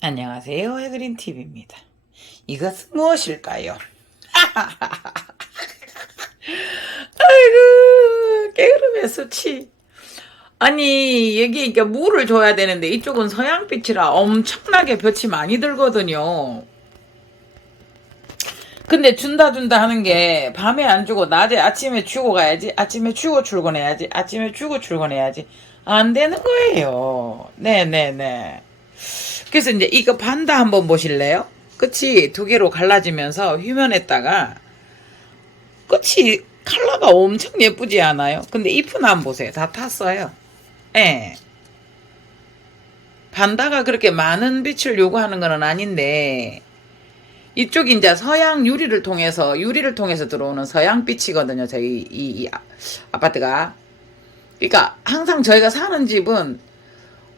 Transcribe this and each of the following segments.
안녕하세요. 해그린 TV입니다. 이것은 무엇일까요? 아이고, 게으름의 수치. 아니, 여기 이게 물을 줘야 되는데 이쪽은 서양빛이라 엄청나게 볕이 많이 들거든요. 근데 준다 준다 하는 게 밤에 안 주고 낮에 아침에 주고 가야지. 아침에 주고 출근해야지. 아침에 주고 출근해야지. 안 되는 거예요. 네네네. 그래서 이제 이거 반다 한번 보실래요? 끝이 두 개로 갈라지면서 휘면했다가 끝이 컬러가 엄청 예쁘지 않아요? 근데 잎은 안 보세요. 다 탔어요. 예. 반다가 그렇게 많은 빛을 요구하는 건 아닌데 이쪽이 이제 서양 유리를 통해서 유리를 통해서 들어오는 서양 빛이거든요. 저희 이, 이 아- 아파트가. 그러니까 항상 저희가 사는 집은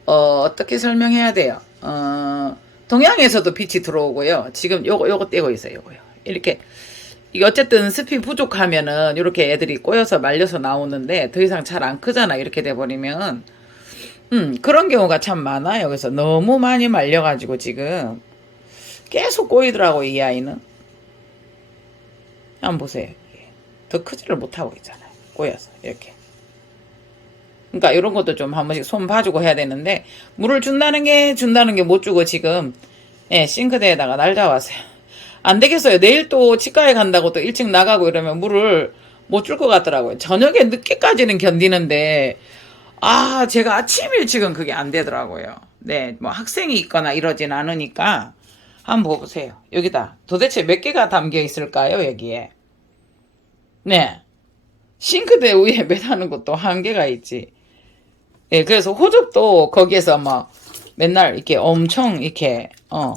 어, 어떻게 설명해야 돼요? 어, 동양에서도 빛이 들어오고요. 지금 요거 요거 떼고 있어요. 요거요. 이렇게 이게 어쨌든 습이 부족하면은 이렇게 애들이 꼬여서 말려서 나오는데 더 이상 잘 안 크잖아. 이렇게 돼 버리면 음, 그런 경우가 참 많아요. 그래서 너무 많이 말려 가지고 지금 계속 꼬이더라고, 이 아이는. 한번 보세요. 더 크지를 못하고 있잖아요. 꼬여서, 이렇게. 그러니까 이런 것도 좀 한 번씩 손 봐주고 해야 되는데, 물을 준다는 게, 준다는 게 못 주고 지금, 예, 싱크대에다가 날려왔어요. 안 되겠어요. 내일 또 치과에 간다고 또 일찍 나가고 이러면 물을 못 줄 것 같더라고요. 저녁에 늦게까지는 견디는데, 아, 제가 아침 일찍은 그게 안 되더라고요. 네, 뭐 학생이 있거나 이러진 않으니까 한번 보세요. 여기다 도대체 몇 개가 담겨 있을까요, 여기에? 네. 싱크대 위에 매다는 것도 한계가 있지. 예, 그래서 호접도 거기에서 막 맨날 이렇게 엄청 이렇게, 어,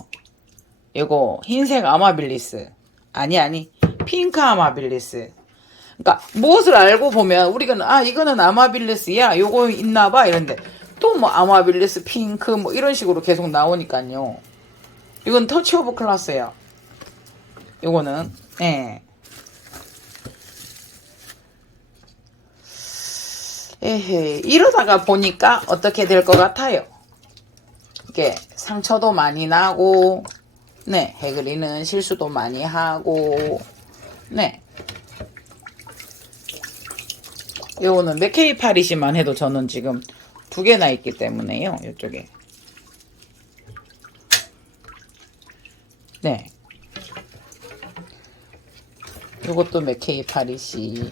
요거 흰색 아마빌리스. 아니, 아니. 핑크 아마빌리스. 그러니까 무엇을 알고 보면 우리가 아 이거는 아마빌리스야 요거 있나봐 이런데 또 뭐 아마빌리스 핑크 뭐 이런 식으로 계속 나오니까요 이건 터치 오브 클래스예요 요거는 예 에헤 이러다가 보니까 어떻게 될 것 같아요 이게 상처도 많이 나고 네 해그리는 실수도 많이 하고 네 요거는 맥케이 파리시만 해도 저는 지금 두 개나 있기 때문에요. 이쪽에. 네. 요것도 맥케이 파리시.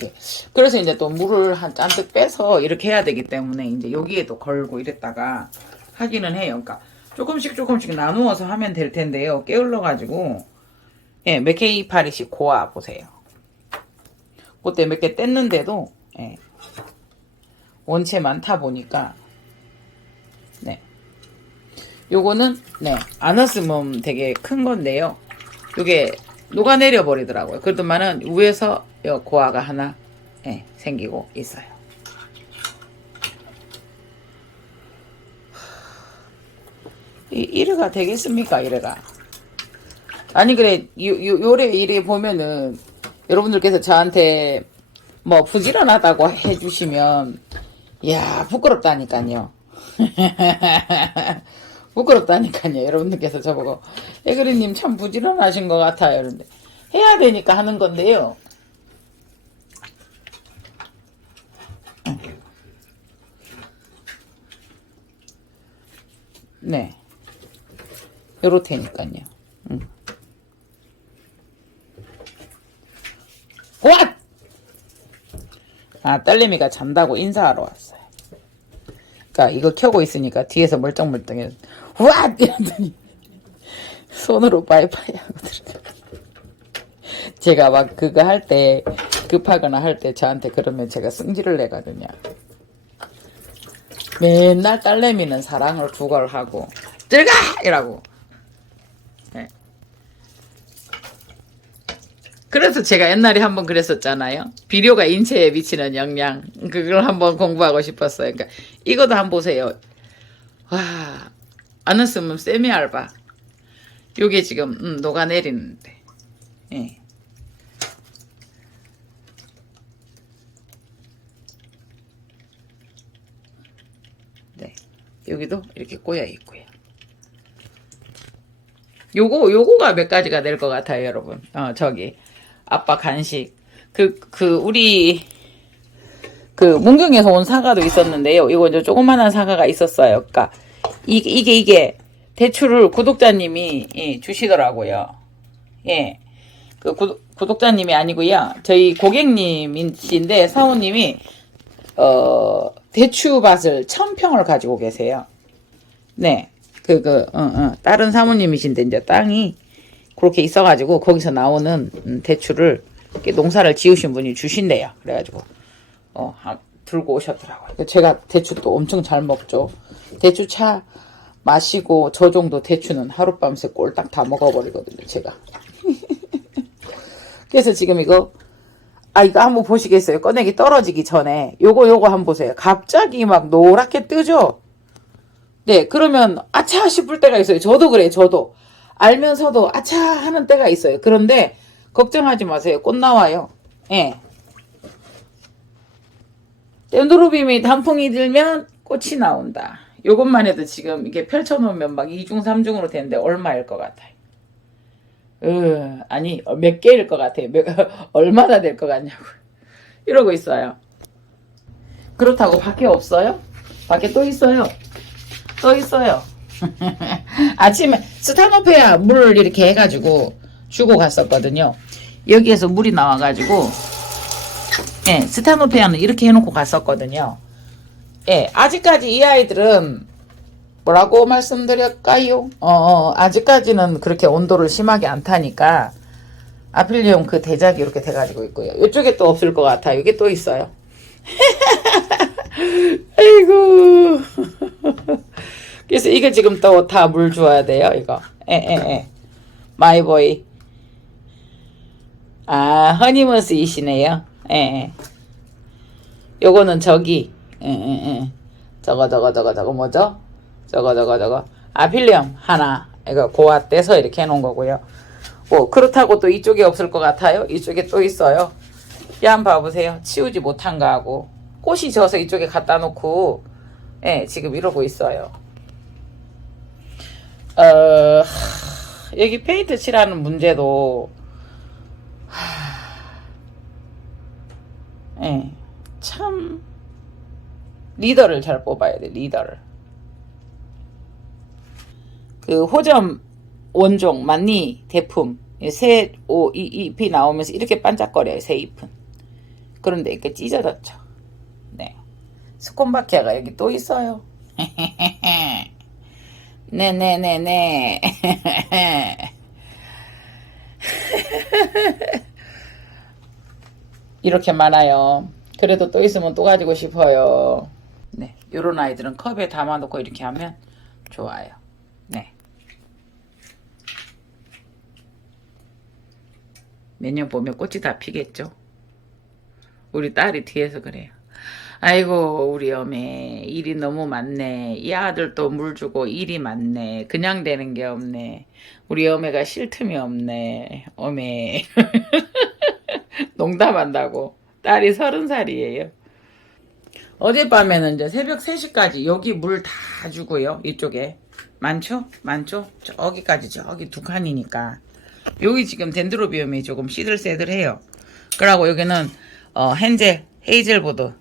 네. 그래서 이제 또 물을 한 잔뜩 빼서 이렇게 해야 되기 때문에 이제 여기에도 걸고 이랬다가 하기는 해요. 그러니까 조금씩 조금씩 나누어서 하면 될 텐데요. 게을러 가지고 예, 맥케이 파리시 고아 보세요. 그때 몇 개 뗐는데도 예, 원체 많다 보니까 네. 요거는 네, 아너스멈 되게 큰 건데요. 요게 녹아내려 버리더라고요. 그렇더만은 위에서 요 고아가 하나 예, 생기고 있어요. 이 이래가 되겠습니까? 이래가. 아니 그래 요, 요, 요래 이래 보면은 여러분들께서 저한테 뭐 부지런하다고 해주시면 야 부끄럽다니까요 부끄럽다니까요 여러분들께서 저보고 에그리님 참 부지런하신 것 같아요 이런데 해야 되니까 하는 건데요 네 요렇테니까요 왓! 아, 딸내미가 잔다고 인사하러 왔어요. 그니까 이거 켜고 있으니까 뒤에서 멀쩡멀쩡해. 왓! 이러더니 손으로 빠이빠이 하고. 제가 막 그거 할 때 급하거나 할 때 저한테 그러면 제가 승질을 내거든요. 맨날 딸내미는 사랑을 두걸하고 들어가! 이라고. 네. 그래서 제가 옛날에 한번 그랬었잖아요. 비료가 인체에 미치는 영향. 그걸 한번 공부하고 싶었어요. 그러니까 이것도 한번 보세요. 와, 안 했으면 세미 알바. 요게 지금 음, 녹아내리는데. 예. 여기도 이렇게 꼬여 있고요. 요거 요거가 몇 가지가 될 것 같아요, 여러분. 어 저기 아빠 간식 그그 우리 그 문경에서 온 사과도 있었는데요. 이거 이제 조그만한 사과가 있었어요. 그러니까 이게 이게 이게 대추를 구독자님이 예, 주시더라고요. 예. 그 구, 구독자님이 아니고요. 저희 고객님이신데 사모님이 어 대추밭을 천 평을 가지고 계세요. 네. 그, 그, 어, 어, 다른 사모님이신데, 이제 땅이 그렇게 있어가지고, 거기서 나오는 음, 대추를, 이렇게 농사를 지으신 분이 주신대요. 그래가지고, 어, 한- 들고 오셨더라고요. 그 제가 대추 또 엄청 잘 먹죠. 대추 차 마시고, 저 정도 대추는 하룻밤새 꼴딱 다 먹어버리거든요, 제가. 그래서 지금 이거, 아, 이거 한번 보시겠어요? 꺼내기 떨어지기 전에. 요거, 요거 한번 보세요. 갑자기 막 노랗게 뜨죠? 네, 그러면 아차 싶을 때가 있어요. 저도 그래요. 저도 알면서도 아차 하는 때가 있어요. 그런데 걱정하지 마세요. 꽃 나와요. 예. 덴드로빔이 단풍이 들면 꽃이 나온다. 요것만 해도 지금 이게 펼쳐놓으면 막 2중, 3중으로 되는데 얼마일 것 같아요? 으, 아니, 몇 개일 것 같아요. 몇, 얼마나 될 것 같냐고. 이러고 있어요. 그렇다고 밖에 없어요? 밖에 또 있어요. 또 있어요. 아침에 스타노페아 물 이렇게 해가지고 주고 갔었거든요. 여기에서 물이 나와가지고 예, 스타노페아는 이렇게 해놓고 갔었거든요. 예, 아직까지 이 아이들은 뭐라고 말씀드릴까요? 어, 어, 아직까지는 그렇게 온도를 심하게 안 타니까 아필리움 그 대작이 이렇게 돼가지고 있고요. 이쪽에 또 없을 것 같아요. 이게 또 있어요. 아이고. 그래서 이거 지금 또 다 물 줘야 돼요, 이거. 에, 에, 에. 마이보이. 아, 허니머스이시네요. 에, 에. 요거는 저기, 에, 에, 에. 저거, 저거, 저거, 저거 뭐죠? 저거, 저거, 저거. 아필리엄 하나. 이거 고아 떼서 이렇게 해놓은 거고요. 뭐, 그렇다고 또 이쪽에 없을 것 같아요. 이쪽에 또 있어요. 야, 한번 봐보세요. 치우지 못한 거하고. 꽃이 져서 이쪽에 갖다 놓고, 예, 지금 이러고 있어요. 어, 하, 여기 페인트 칠하는 문제도, 하, 예, 참, 리더를 잘 뽑아야 돼, 리더를. 그 호점 원종, 만니, 대품, 새 옷, 이, 잎이 나오면서 이렇게 반짝거려요, 새 잎은. 그런데 이렇게 찢어졌죠. 네. 스콘바키아가 여기 또 있어요. 네네네네. 이렇게 많아요. 그래도 또 있으면 또 가지고 싶어요. 네. 요런 아이들은 컵에 담아놓고 이렇게 하면 좋아요. 네. 내년 봄에 꽃이 다 피겠죠? 우리 딸이 뒤에서 그래요. 아이고 우리 어메 일이 너무 많네. 이 아들도 물 주고 일이 많네. 그냥 되는 게 없네. 우리 어메가 쉴 틈이 없네. 어메 농담한다고. 딸이 서른 살이에요. 어젯밤에는 이제 새벽 3시까지 여기 물 다 주고요. 이쪽에. 많죠? 많죠? 저기까지 저기 두 칸이니까. 여기 지금 덴드로비움이 조금 시들새들해요. 그러고 여기는 어, 헨젤, 헤이즐보드.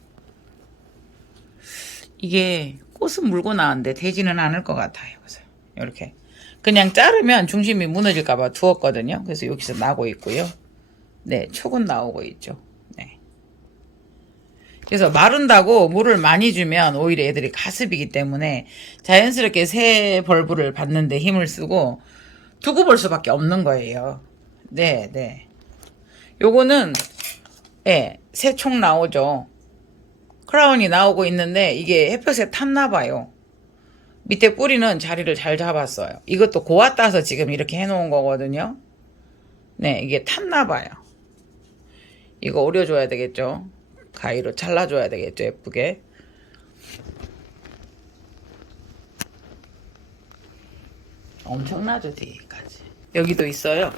이게 꽃은 물고 나왔는데 되지는 않을 것 같아요. 그래서 이렇게 그냥 자르면 중심이 무너질까봐 두었거든요. 그래서 여기서 나고 있고요. 네, 촉은 나오고 있죠. 네. 그래서 마른다고 물을 많이 주면 오히려 애들이 가습이기 때문에 자연스럽게 새 벌브를 받는데 힘을 쓰고 두고 볼 수밖에 없는 거예요. 네, 네. 요거는 예, 새 총 나오죠. 크라운이 나오고 있는데 이게 햇볕에 탔나 봐요. 밑에 뿌리는 자리를 잘 잡았어요. 이것도 고아 따서 지금 이렇게 해놓은 거거든요. 네, 이게 탔나 봐요. 이거 오려줘야 되겠죠. 가위로 잘라줘야 되겠죠, 예쁘게. 엄청나죠, 뒤까지. 여기도 있어요.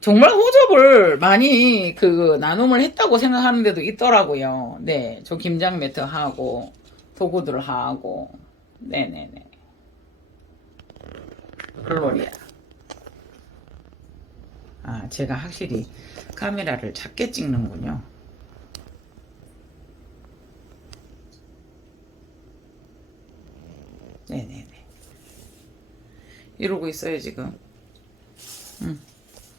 정말 호접을 많이 그 나눔을 했다고 생각하는 데도 있더라고요. 네, 저 김장 매트 하고 도구들 하고 네네네. 글로리아. 아, 제가 확실히 카메라를 작게 찍는군요. 네네네. 이러고 있어요, 지금. 음.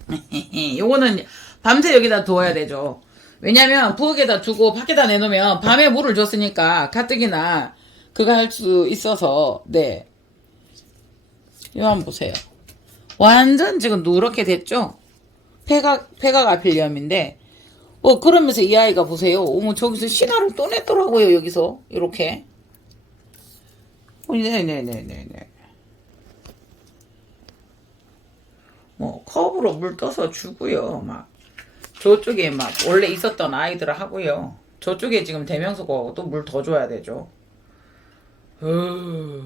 요거는 밤새 여기다 두어야 되죠. 왜냐면 부엌에다 두고 밖에다 내놓으면 밤에 물을 줬으니까 가뜩이나 그거 할 수 있어서 네. 이거 한번 보세요. 완전 지금 누렇게 됐죠? 폐각 폐각 아필리엄인데 어 그러면서 이 아이가 보세요. 어머 저기서 신화를 또 냈더라고요 여기서 이렇게. 어, 네네네네네. 뭐 컵으로 물 떠서 주고요. 막 저쪽에 막 원래 있었던 아이들 하고요. 저쪽에 지금 대명소고 또 물 더 줘야 되죠. 어...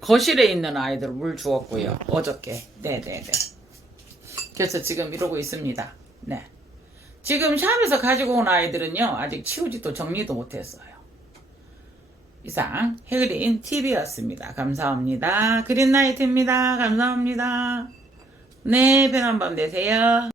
거실에 있는 아이들 물 주었고요. 어저께. 네네네. 그래서 지금 이러고 있습니다. 네. 지금 샵에서 가지고 온 아이들은요. 아직 치우지도 정리도 못했어요. 이상 해그린 TV였습니다. 감사합니다. 그린나이트입니다. 감사합니다. 네, 편한 밤 되세요.